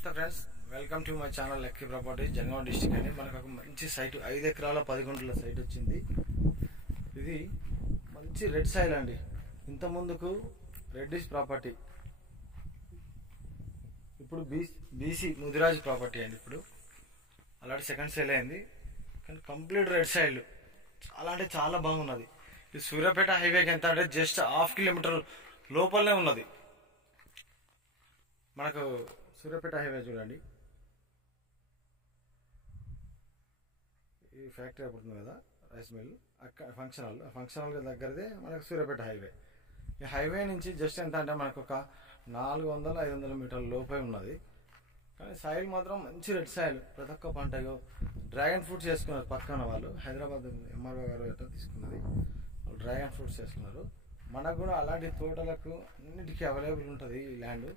నమస్తే friends, welcome to my channel lucky properties Jangaon district అండి. మనకు ఒక మంచి సైట్ 5 ఎకరాల 10 గుంటల సైట్ వచ్చింది. ఇది మంచి రెడ్ సాయిల్ అండి. ఇంత ముందుకు రెడ్డిష్ ప్రాపర్టీ, ఇప్పుడు బీసీ ముదిరాజ్ ప్రాపర్టీ అండి. ఇప్పుడు అలాంటి సెకండ్ సేల్ అయింది, కానీ కంప్లీట్ రెడ్ సాయిల్ చాలా అంటే చాలా బాగున్నది. ఇది సూర్యాపేట హైవేకి ఎంత అంటే జస్ట్ ½ కిలోమీటర్ లోపలనే ఉన్నది. మనకు సూర్యాపేట హైవే చూడండి, ఈ ఫ్యాక్టరీ పడుతుంది కదా, రైస్ మిల్, అక్కడ ఫంక్షన్ హాల్ దగ్గరదే మనకు సూర్యాపేట హైవే. ఈ హైవే నుంచి జస్ట్ ఎంత అంటే మనకు ఒక 400-500 మీటర్ల లోపే ఉన్నది. కానీ సాయిల్ మాత్రం మంచి రెడ్ సాయిల్. ప్రతి ఒక్క పంట డ్రాగన్ ఫ్రూట్స్ చేసుకున్నారు పక్కన వాళ్ళు, హైదరాబాద్ ఎంఆర్ఓ గారు ఎట్లా తీసుకున్నది, వాళ్ళు డ్రాగన్ ఫ్రూట్స్ చేసుకున్నారు. మనకు కూడా అలాంటి తోటలకు అన్నిటికీ అవైలబుల్ ఉంటుంది ఈ ల్యాండ్.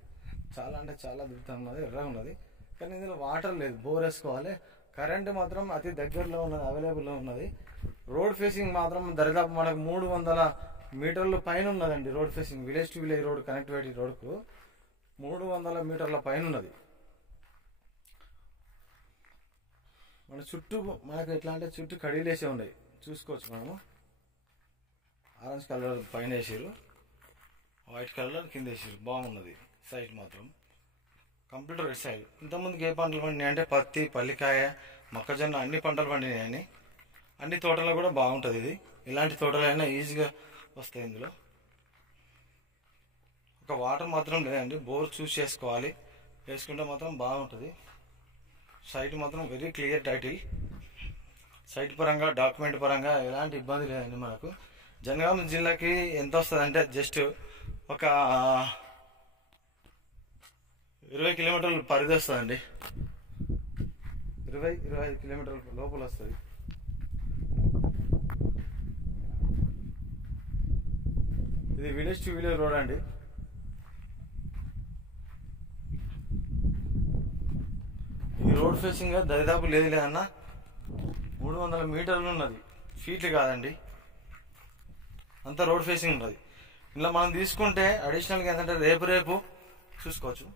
చాలా అంటే చాలా దిగుతా ఉన్నది, ఎర్రగా ఉన్నది. కానీ ఇందులో వాటర్ లేదు, బోర్ వేసుకోవాలి. కరెంట్ మాత్రం అతి దగ్గరలో ఉన్నది, అవైలబుల్లో ఉన్నది. రోడ్ ఫేసింగ్ మాత్రం దరిదాపు మనకు 300 మీటర్ల పైన ఉన్నదండి. Road facing village to village road, connectivity రోడ్కు 300 మీటర్ల పైన ఉన్నది. మన చుట్టూ మనకు ఎట్లా అంటే చుట్టూ కడీలు వేసే ఉన్నాయి, చూసుకోవచ్చు. మనము ఆరెంజ్ కలర్ పైన వేసారు, వైట్ కలర్ కింద వేసారు. బాగున్నది సైట్ మాత్రం, కంప్లీట్ రెడ్ సైడ్. ఇంతకుముందుకు ఏ పంటలు పండినాయి అంటే పత్తి, పల్లికాయ, మొక్కజొన్న, అన్ని పంటలు పండినాయని. అన్ని తోటలు కూడా బాగుంటుంది ఇది. ఇలాంటి తోటలైనా ఈజీగా వస్తాయి. ఇందులో ఒక వాటర్ మాత్రం లేదండి, బోర్ చూస్ చేసుకోవాలి, వేసుకుంటే మాత్రం బాగుంటుంది. సైట్ మాత్రం వెరీ క్లియర్ టైటిల్. సైట్ పరంగా, డాక్యుమెంట్ పరంగా ఎలాంటి ఇబ్బంది లేదండి. మనకు జనగాం జిల్లాకి ఎంత వస్తుంది అంటే జస్ట్ ఒక 20 కిలోమీటర్ల పరిధి వస్తుందండి. 20-25 కిలోమీటర్ల లోపల వస్తుంది. ఇది విలేజ్ టు విలేజ్ రోడ్ అండి. ఈ రోడ్ ఫేసింగ్ దరిదాపు లేదు లేదన్నా 300 మీటర్లు ఉన్నది, ఫీట్లు కాదండి, అంత రోడ్ ఫేసింగ్ ఉన్నది. ఇలా మనం తీసుకుంటే అడిషనల్గా ఏంటంటే రేపు చూసుకోవచ్చు.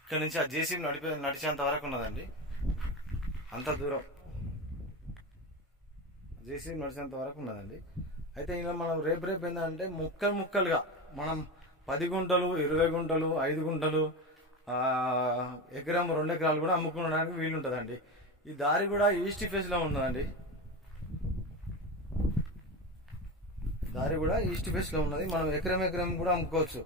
ఇక్కడ నుంచి ఆ జేసీబీ నడిచేంత వరకు ఉన్నదండి, అంత దూరం జేసీబీ నడిచేంత వరకు ఉన్నదండి. అయితే ఇలా మనం రేపు ఏంటంటే ముక్కలుగా మనం 10 గుంటలు, 20 గుంటలు, 5 గుంటలు, ఎకరం 2 ఎకరాలు కూడా అమ్ముకోవడానికి వీలుంటుందండి. ఈ దారి కూడా ఈస్ట్ ఫేస్లో ఉన్నదండి, దారి కూడా ఈస్ట్ ఫేస్లో ఉన్నది. మనం ఎకరం కూడా అమ్ముకోవచ్చు.